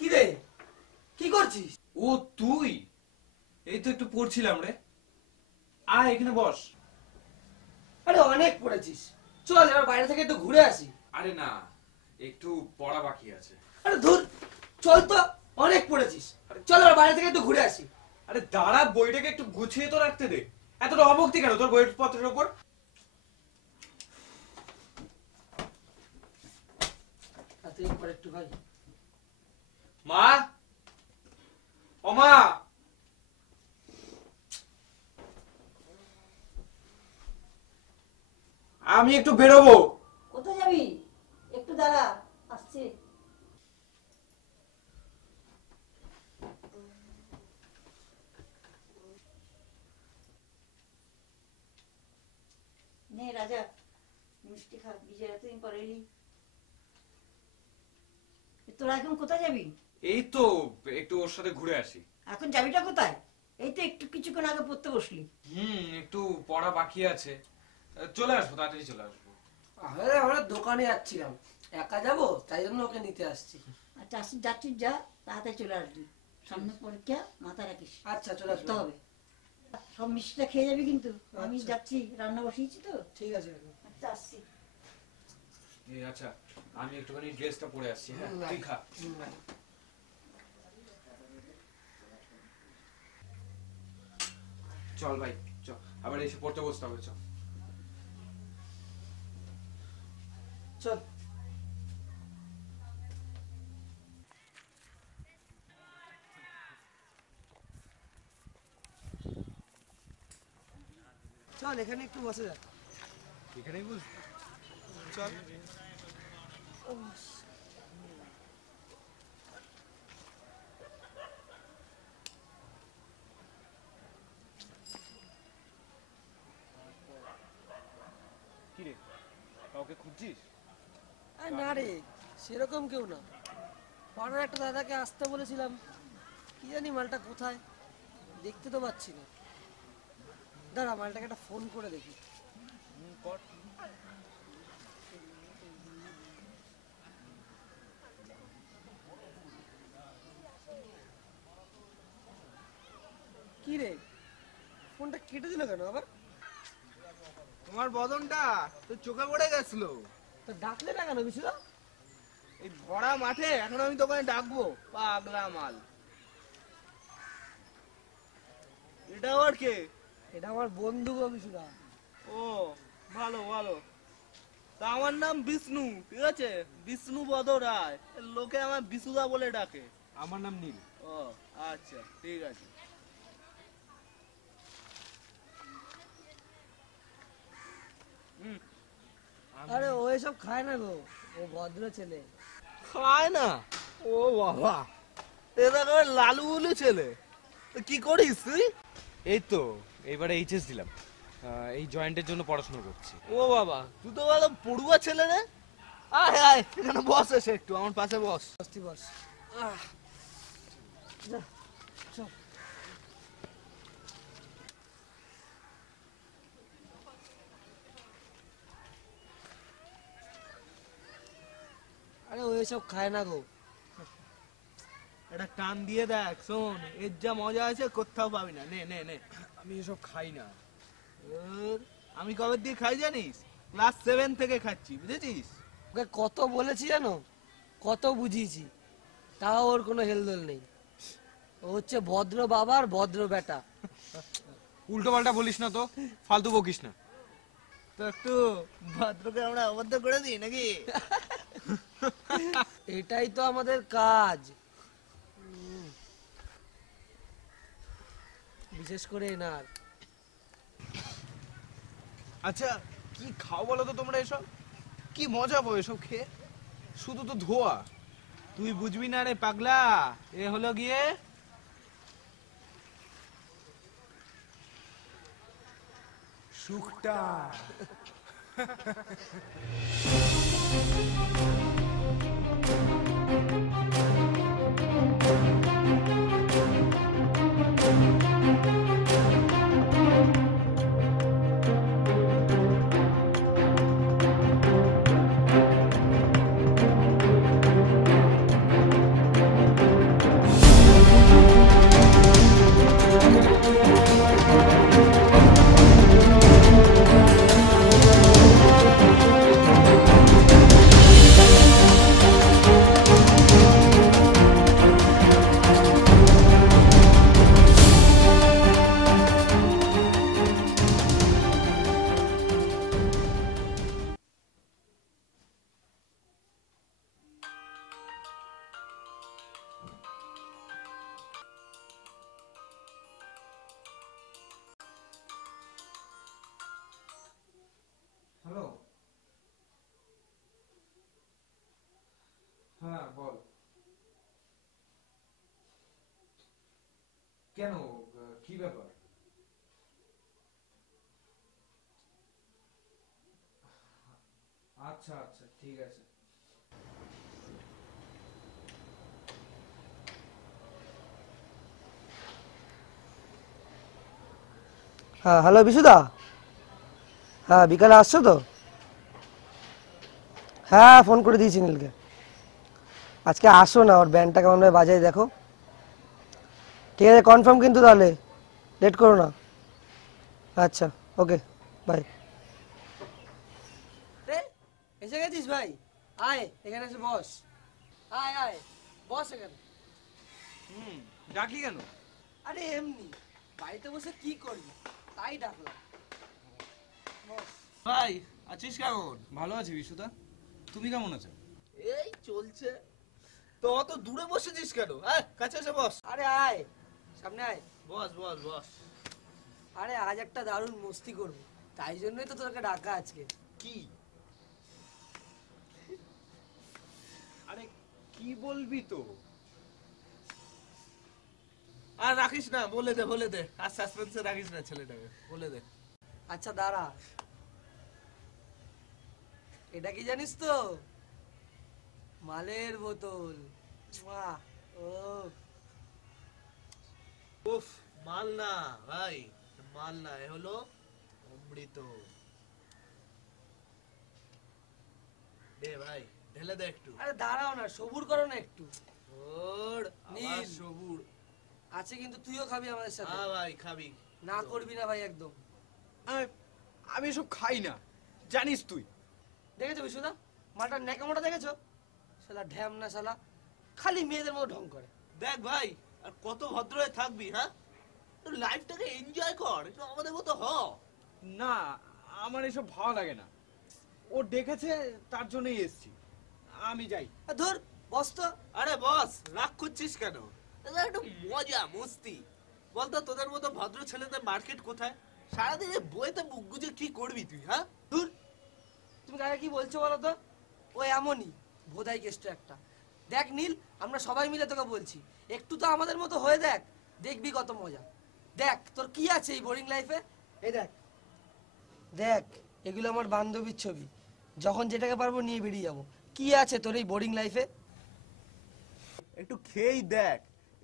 কি রে, কি করছিস? ও তুই? এই তো একটু পড়ছিলাম রে। আয় এখানে বস। আরে অনেক পড়েছিস, চল এবার বাইরে থেকে একটু ঘুরে আসি। আরে না, একটু পড়া বাকি আছে। আরে ধুর, চল তো, অনেক পড়েছিস, চল এবার বাইরে থেকে একটু ঘুরে আসি। আরে দাঁড়া, বইটাকে একটু গুছিয়ে তো রাখতে দে। এতটা অভক্তি কেন তোর বইয়ের পত্রের উপর? তুই পর একটু ভাই। মা, ও মা, আমি একটু বেরোবো। কোথায় যাবি? একটু দাঁড়া, আসছি। নে রাজা, মিষ্টি খা, বিজয় এতদিন পর এলি। তোরা এখন কোথায় যাবি? এই তো একটু ওর সাথে ঘুরে আসি। এখন যাবিটা কোথায়? এই তো একটু কিছুক্ষণ আগে পড়তে বসলি। একটু পড়া বাকি আছে। চলে আসবো, তাড়াতাড়ি চলে আসবো। আরে আমরা দোকানে যাচ্ছিলাম, একা যাবো তাই জন্য ওকে নিতে আসছি। আচ্ছা যাচ্ছিস, যা, তাড়াতাড়ি চলে আসবি। সামনে পরীক্ষা, মাথা রাখিস। আচ্ছা চলে আসবো। হবে, সব মিষ্টিটা খেয়ে যাবি কিন্তু। আমি আচ্ছা। যাচ্ছি, রান্না বসিয়েছি তো। ঠিক আছে। আচ্ছা আসছি। আচ্ছা, আমি একটুখানি ড্রেসটা পরে আসছি। হ্যাঁ, তুই খা। চল ভাই, চল, আবার এসে পড়তে বসতে হবে। চল চল। চল এখানে একটু বসে যা। এখানেই বস। চল। কিরে, কাউকে খুঁজছিস? না রে, সেরকম কেউ না। পাড়ার একটা দাদাকে আসতে বলেছিলাম, কি জানি মালটা কোথায়, দেখতে তো পাচ্ছি না। দাঁড়া, মালটাকে একটা ফোন করে দেখি। কর। কি রে, ফোনটা কেটে দিল কেন আবার? তোমার বদনটা তো চোখে পড়ে গেছিল। তো ডাকলে না কেন বিশুদা? এই ভরা মাঠে এখন আমি দোকানে ডাকবো? পাগলা মাল। এটা আবার কে? এটা আমার বন্ধু গো বিশুদা। ও ভালো ভালো। তা আমার নাম বিষ্ণু, ঠিক আছে? বিষ্ণু বদ রায়, লোকে আমার বিশুদা বলে ডাকে। আমার নাম নীল। ও আচ্ছা, ঠিক আছে। আরে ও এসব খায় না গো, ও ভদ্র ছেলে। খায় না? ও বাবা, এটা করে লালু বলে ছেলে। তো কি করিস তুই? এই তো এইবারে এইচএস দিলাম, এই জয়েন্টের জন্য পড়াশোনা করছি। ও বাবা, তুই তো ভালো পড়ুয়া ছেলে রে। আয় আয়, এখানে বস, এসে একটু আমার পাশে বস। বস বস। যা, চল। আরে ও এসব খায় না গো। এটা টান দিয়ে দেখ, শোন, এর যা মজা আছে কোথাও পাবি না। নে নে নে। আমি এসব খাই না। আমি কবে দিয়ে খাই জানিস? ক্লাস 7 থেকে খাচ্ছি, বুঝেছিস? ওকে কত বলেছি জানো, কত বুঝিয়েছি, তাও ওর কোনো হেলদোল নেই। ও হচ্ছে ভদ্র বাবার ভদ্র বেটা। উল্টো পাল্টা বলিস না তো, ফালতু বকিস না। তো একটু ভদ্রকে আমরা অবদ্ধ করে দিই নাকি? এটাই তো আমাদের কাজ, বিশেষ করে এনার। আচ্ছা, কি খাও বলো তো তোমরা এসব? কি মজা পাও এসব খেয়ে? শুধু তো ধোয়া। তুই বুঝবি না রে পাগলা, এ হলো গিয়ে শুকটা। হ্যাঁ বল। কেন, কি ব্যাপার? আচ্ছা আচ্ছা ঠিক আছে। হ্যাঁ হ্যালো বিশুদা, হ্যাঁ বিকালে আসছো তো? হ্যাঁ ফোন করে দিয়েছি নীলকে, আজকে আসো না, ওর ব্যান্ডটা কেমন ভাবে বাজায় দেখো। ঠিক আছে কনফার্ম কিন্তু, তাহলে লেট করো না। আচ্ছা ওকে বাই। এসে গেছিস ভাই? আয় এখানে এসে বস, আয় আয় বস এখানে। ডাকলি কেন? আরে এমনি বাড়িতে বসে কি করবি তাই ডাকলাম। বস। ভাই আছিস কেমন? ভালো আছি বিশুদা, তুমি কেমন আছো? এই চলছে। তো অত দূরে বসেছিস কেন? হ্যাঁ কাছে এসে বস। আরে আয় সামনে আয়। বস বস বস। আরে আজ একটা দারুণ মস্তি করবো, তাই জন্যই তো তোকে ডাকা আজকে। কি? আরে কি বলবি তো? আর রাখিস না, বলে দে বলে দে, আর সাসপেন্সে রাখিস না ছেলেটাকে, বলে দে। আচ্ছা দাঁড়া, এটা কি জানিস তো? মালের বোতল। বাহ, ও উফ, মাল না ভাই, মাল না, এ হলো অমৃত। দে ভাই, ঢেলে দে একটু। আরে দাঁড়াও না, সবুর করো না একটু। ওর নীল। আবার সবুর। আছে কিন্তু তুইও খাবি আমাদের সাথে। হ্যাঁ ভাই খাবি। না করবি না ভাই একদম। আমি এসব খাই না, জানিস তুই। দেখেছো বিশুদা, মালটার ন্যাকামোটা দেখেছো? শালা ঢ্যাম না শালা, খালি মেয়েদের মতো ঢং করে। দেখ ভাই, আর কত ভদ্র হয়ে থাকবি? হ্যাঁ, তোর লাইফটাকে এনজয় কর, একটু আমাদের মতো হ। না, আমার এসব ভালো লাগে না। ও ডেকেছে তার জন্যই এসেছি, আমি যাই। ধর বস তো। আরে বস, রাগ করছিস কেন? এটা একটু মজা মস্তি। বলতো তোদের মতো ভদ্র ছেলেদের মার্কেট কোথায়? সারাদিন এই বইতে মুখ গুজে কি করবি তুই? হ্যাঁ, ধুর, তুমি কাকে কি বলছো বলো তো? ও এমনই ভোদাই কেষ্ট একটা। দেখ নীল, আমরা সবাই মিলে তোকে বলছি, একটু তো আমাদের মতো হয়ে দেখ, দেখবি কত মজা। দেখ তোর কি আছে এই বোরিং লাইফে, এই দেখ দেখ, এগুলো আমার বান্ধবীর ছবি, যখন যেটাকে পারবো নিয়ে বেরিয়ে যাবো। কি আছে তোর এই বোরিং লাইফে? একটু খেয়েই দেখ,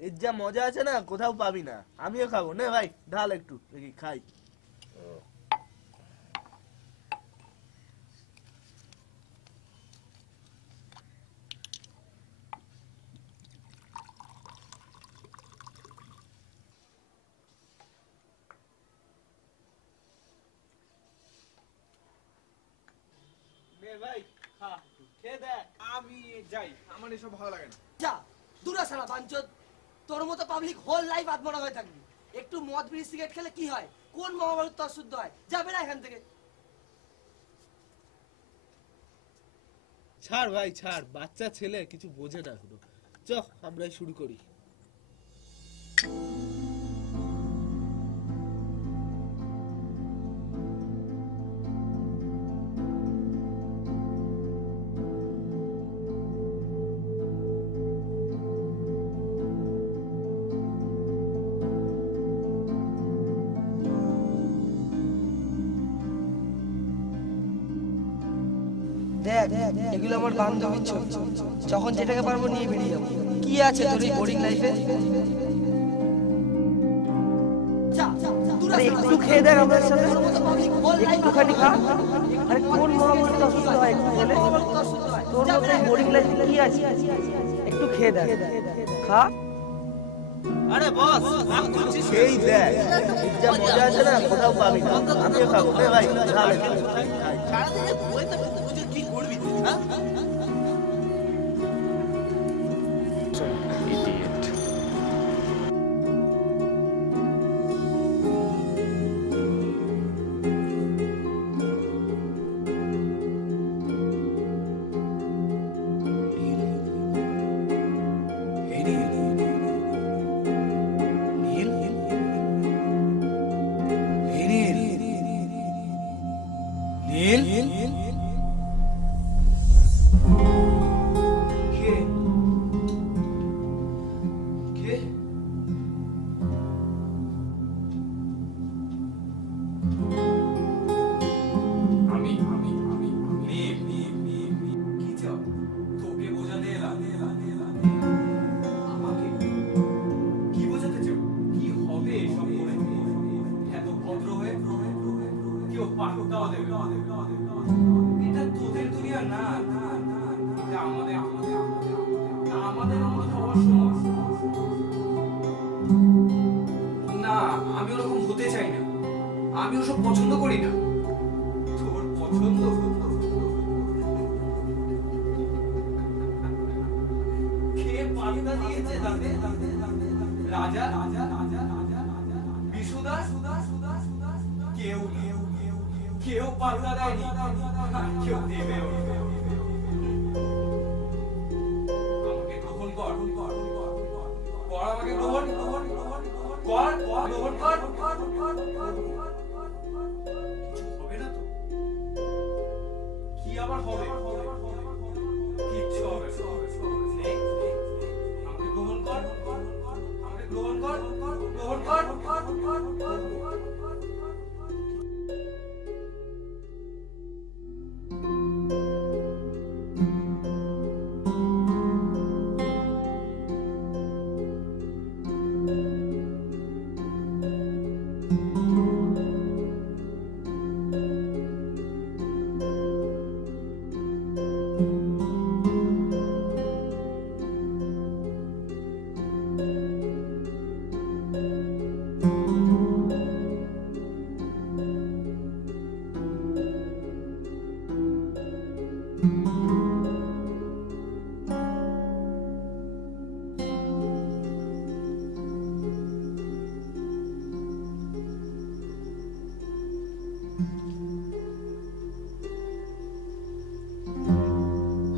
এর যা মজা আছে না কোথাও পাবি না। আমিও খাবো, নে ভাই ঢাল একটু, দেখি খাই। নে ভাই খা, খেয়ে দেখ। আমি যাই, আমার এসব ভালো লাগে না। যা দূরা সারা বাঞ্চদ, তোর মতো পাবলিক হোল লাইফ আত্মরা হয়ে থাকবি। একটু মদ বিড়ি সিগারেট খেলে কি হয়? কোন মহাভারত তোর শুদ্ধ হয়? যাবে না এখান থেকে। ছাড় ভাই ছাড়, বাচ্চা ছেলে কিছু বোঝে না এখনো। চ আমরা শুরু করি। দেখ এগুলো আমার বান্ধবীর ছবি, যখন যেটাকে পারবো নিয়ে বেরিয়ে যাবো। কি আছে তোর এই বোরিং লাইফে? একটু খেয়ে দেখ আমাদের সাথে, একটুখানি খা। আরে কোন মহাভারত অসুস্থ হয় একটু খেলে? তোর মতো বোরিং লাইফে কি আছে? একটু খেয়ে দেখ, খা। আরে বস, রাগ করছিস? খেয়েই দেখ, এর যা মজা আছে না কোথাও পাবি না। আমিও খাবো, নে ভাই ঢাল একটু, খাই। সারাদিন এই বইতে মুখ গুজে কি করবি তুই? হ্যাঁ, নীল, না, আমি ওরকম হতে চাই না। আমি ওসব পছন্দ করি না। তোর পছন্দ? কে পাত্তা দিয়েছে তাতে? রাজা, বিশুদা, কেউ পাত্তা দেয়নি, কেউ দেবে। আমাকে গ্রহণ কর, আমাকে গ্রহণ কর। কিছু হবে না তো? কি আবার হবে? কিচ্ছু হবে না। আমাকে গ্রহণ কর, গ্রহণ কর।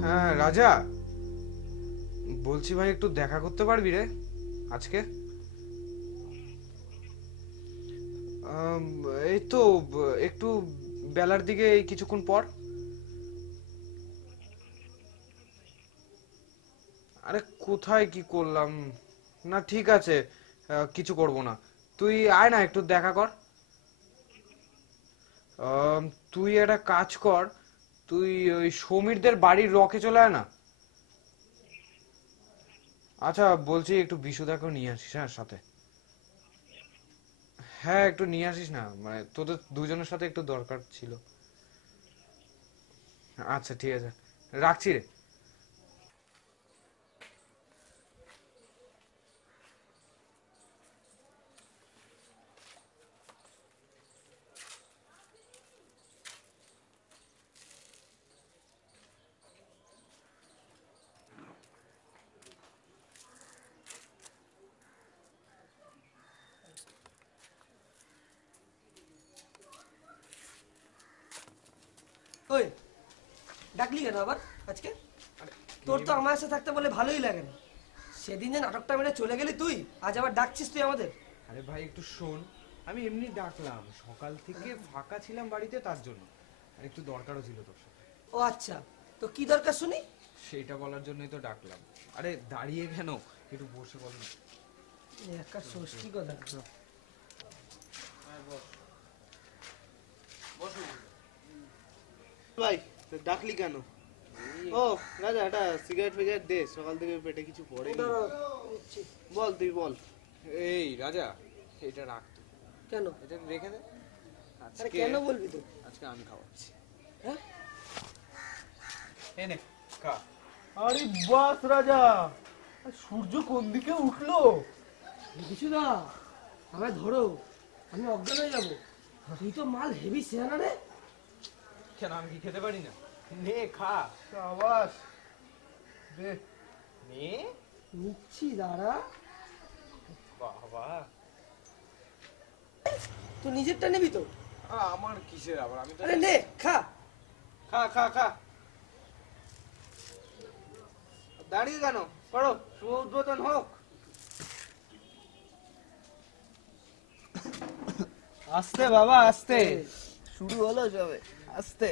হ্যাঁ রাজা, বলছি ভাই একটু দেখা করতে পারবি রে আজকে? এই তো একটু বেলার দিকে, এই কিছুক্ষণ পর। আরে কোথায় কি করলাম? না ঠিক আছে, কিছু করব না, তুই আয় না একটু দেখা কর। তুই একটা কাজ কর, তুই ওই সমীরদের বাড়ির রকে চলে আয় না। আচ্ছা বলছি একটু বিশুদাকেও নিয়ে আসিস হ্যাঁ সাথে। হ্যাঁ একটু নিয়ে আসিস না, মানে তোদের দুজনের সাথে একটু দরকার ছিল। আচ্ছা ঠিক আছে, রাখছি রে। ওই ডাকলি কেন আবার আজকে? তোর তো আমার সাথে থাকতে বলে ভালোই লাগে না। সেদিন যে নাটকটা মেরে চলে গেলি তুই, আজ আবার ডাকছিস তুই আমাদের? আরে ভাই একটু শোন, আমি এমনি ডাকলাম, সকাল থেকে ফাঁকা ছিলাম বাড়িতে, তার জন্য। আর একটু দরকারও ছিল তোর সাথে। ও আচ্ছা, তো কি দরকার শুনি? সেইটা বলার জন্যই তো ডাকলাম। আরে দাঁড়িয়ে কেন, একটু বসে বল না। একটা ষষ্ঠী কথা। ভাই ডাকলি কেন? ও রাজা, একটা সিগারেট ফিগারেট দে, সকাল থেকে পেটে কিছু পড়ে। বল, তুই বল। এই রাজা, এটা রাখ তুই। কেন? এটা রেখে দে। আরে কেন বলবি তুই? আজকে আমি খাওয়াচ্ছি। হ্যাঁ এনে খা। আরে বাস রাজা, সূর্য কোন দিকে উঠলো? কিছু না, আমায় ধরো, আমি অজ্ঞান হয়ে যাবো। তুই তো মাল হেভি সেনা রে। কেন, আমি কি খেতে পারি না? নে খা। সাবাস দে। নে নিচ্ছি দাঁড়া। বাবা, তুই নিজেরটা নিবি তো? আমার কিসের আবার? আমি তো আরে নে খা। খা খা খা। দাঁড়িয়ে কেন? করো, শুভ উদ্বোধন হোক। আস্তে বাবা আস্তে, শুরু হলো সবে, আস্তে।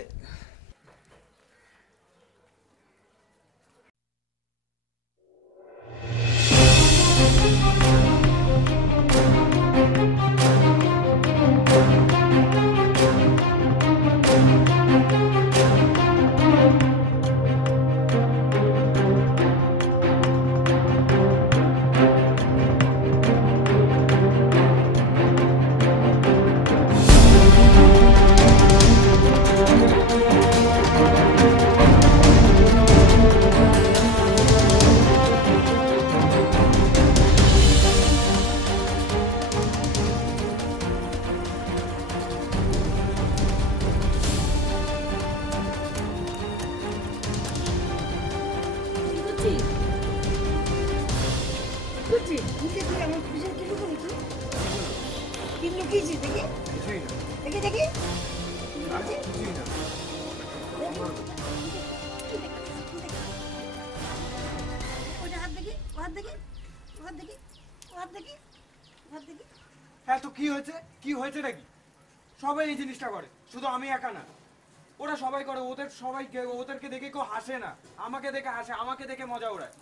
করছিস? মুখে তুই আমার পিছনে কি লুকোবি তুই? কি লুকিয়েছিস দেখি? কিছুই না, দেখি দেখি। কিছুই না। ওটা হাত দেখি, ও হাত দেখি, ও হাত দেখি, ও হাত দেখি, ও হাত দেখি। হ্যাঁ, তো কি হয়েছে? কি হয়েছে নাকি? সবাই এই জিনিসটা করে, শুধু আমি একা না। ওরা সবাই করে, ওদেরকে দেখে কেউ হাসে না, আমাকে দেখে হাসে, আমাকে দেখে মজা ওড়ায়।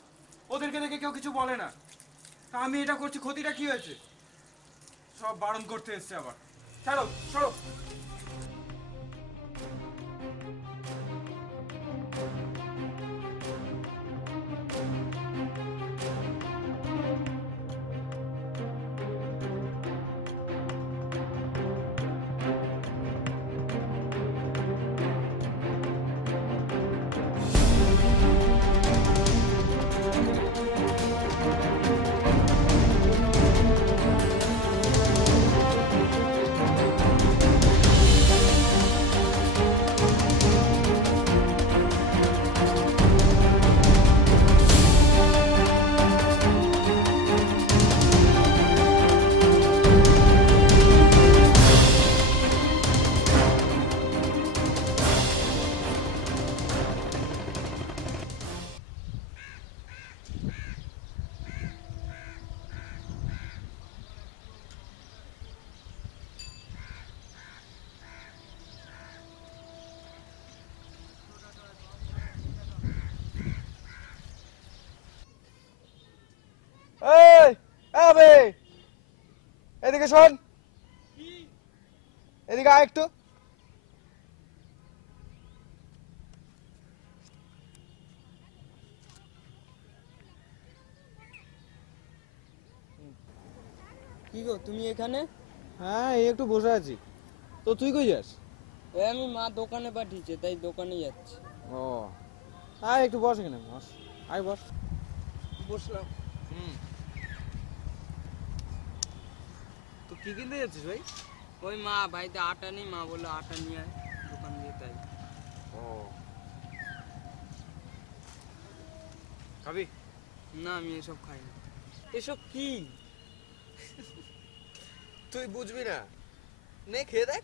ওদেরকে দেখে কেউ কিছু বলে না। তা আমি এটা করছি, ক্ষতিটা কি হয়েছে? সব বারণ করতে এসছে আবার। ছাড়ো, সরো। এই আবে, এদিকে শোন, এদিকে আয় একটু। কি গো তুমি এখানে? হ্যাঁ, এই একটু বসে আছি। তো তুই কই যাস? এই আমি মা দোকানে পাঠিয়েছে তাই দোকানে যাচ্ছি। ও, আয় একটু বস এখানে, বস, আয় বস। বসলাম। তো কি কিনতে যাচ্ছিস ভাই? ওই মা বাড়িতে আটা নেই, মা বললো আটা নিয়ে আয় দোকান দিয়ে, তাই। ও, খাবি? না আমি এসব খাই না। এসব কি? তুই বুঝবি না, নে খেয়ে দেখ।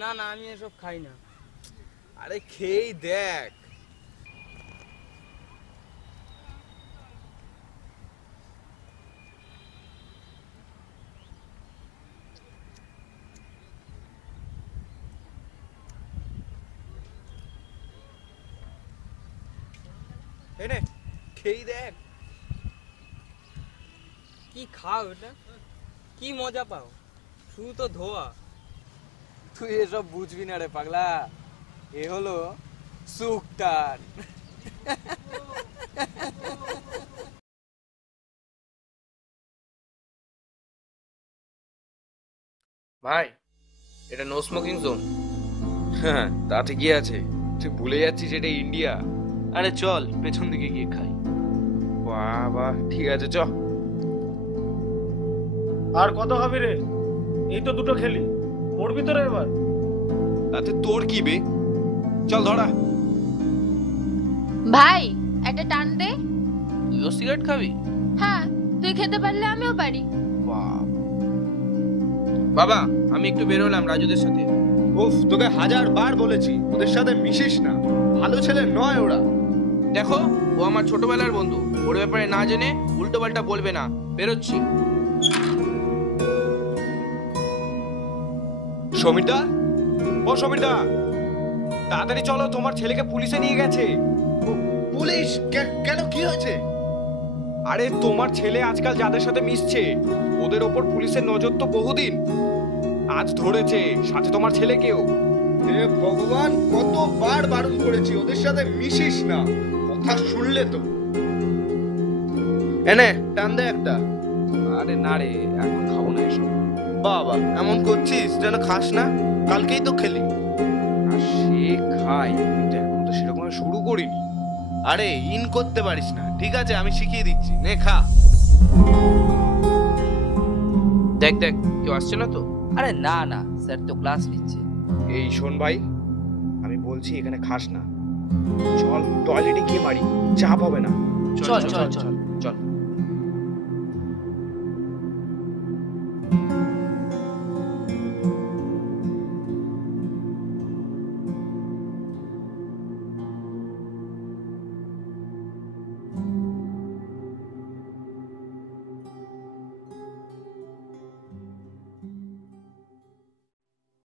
না না আমি এসব খাই না। আরে খেয়েই দেখ। এই নে, খেয়েই দেখ। কি খাও এটা? কি মজা পাও? শুধু তো ধোয়া। তুই এসব বুঝবি না রে পাগলা, এ হলো সুক্তান। ভাই, এটা নো স্মোকিং জোন। হ্যাঁ, তা ঠিকই আছে। তুই ভুলে যাচ্ছিস এটা ইন্ডিয়া। আরে চল পেছন দিকে গিয়ে খাই। বাবা, ঠিক আছে চ। আর কত খাবি রে? এই তো দুটো খেলি, পড়বি তো রে এবার। তাতে তোর কি বে? চল ধরা। ভাই একটা টান দে। তুইও সিগারেট খাবি? হ্যাঁ, তুই খেতে পারলে আমিও পারি। বাবা, আমি একটু বেরোলাম রাজুদের সাথে। উফ, তোকে 1000 বার বলেছি ওদের সাথে মিশিস না, ভালো ছেলে নয় ওরা। দেখো, ও আমার ছোটবেলার বন্ধু, ওর ব্যাপারে না জেনে উল্টো পাল্টা বলবে না। বেরোচ্ছি। সমীরদা, ও সমীরদা, তাড়াতাড়ি চলো, তোমার ছেলেকে পুলিশে নিয়ে গেছে। পুলিশ? কেন, কি হয়েছে? আরে তোমার ছেলে আজকাল যাদের সাথে মিশছে ওদের ওপর পুলিশের নজর তো বহুদিন। আজ ধরেছে, সাথে তোমার ছেলেকেও। হে ভগবান, কতবার বারণ করেছি ওদের সাথে মিশিস না, কথা শুনলে তো। এনে টান দে একটা। আরে না রে, এখন খাবো না এসব। বাবা, এমন করছিস যেন খাস না, কালকেই তো খেলি। আর সে খাই, কিন্তু এখন তো সেরকম শুরু করিনি। আরে ইন করতে পারিস না, ঠিক আছে আমি শিখিয়ে দিচ্ছি, নে খা। দেখ দেখ, কেউ আসছে না তো? আরে না না, স্যার তো ক্লাস নিচ্ছে। এই শোন ভাই, আমি বলছি এখানে খাস না, চল টয়লেটে গিয়ে মারি, চাপ হবে না। চল চল চল। চল।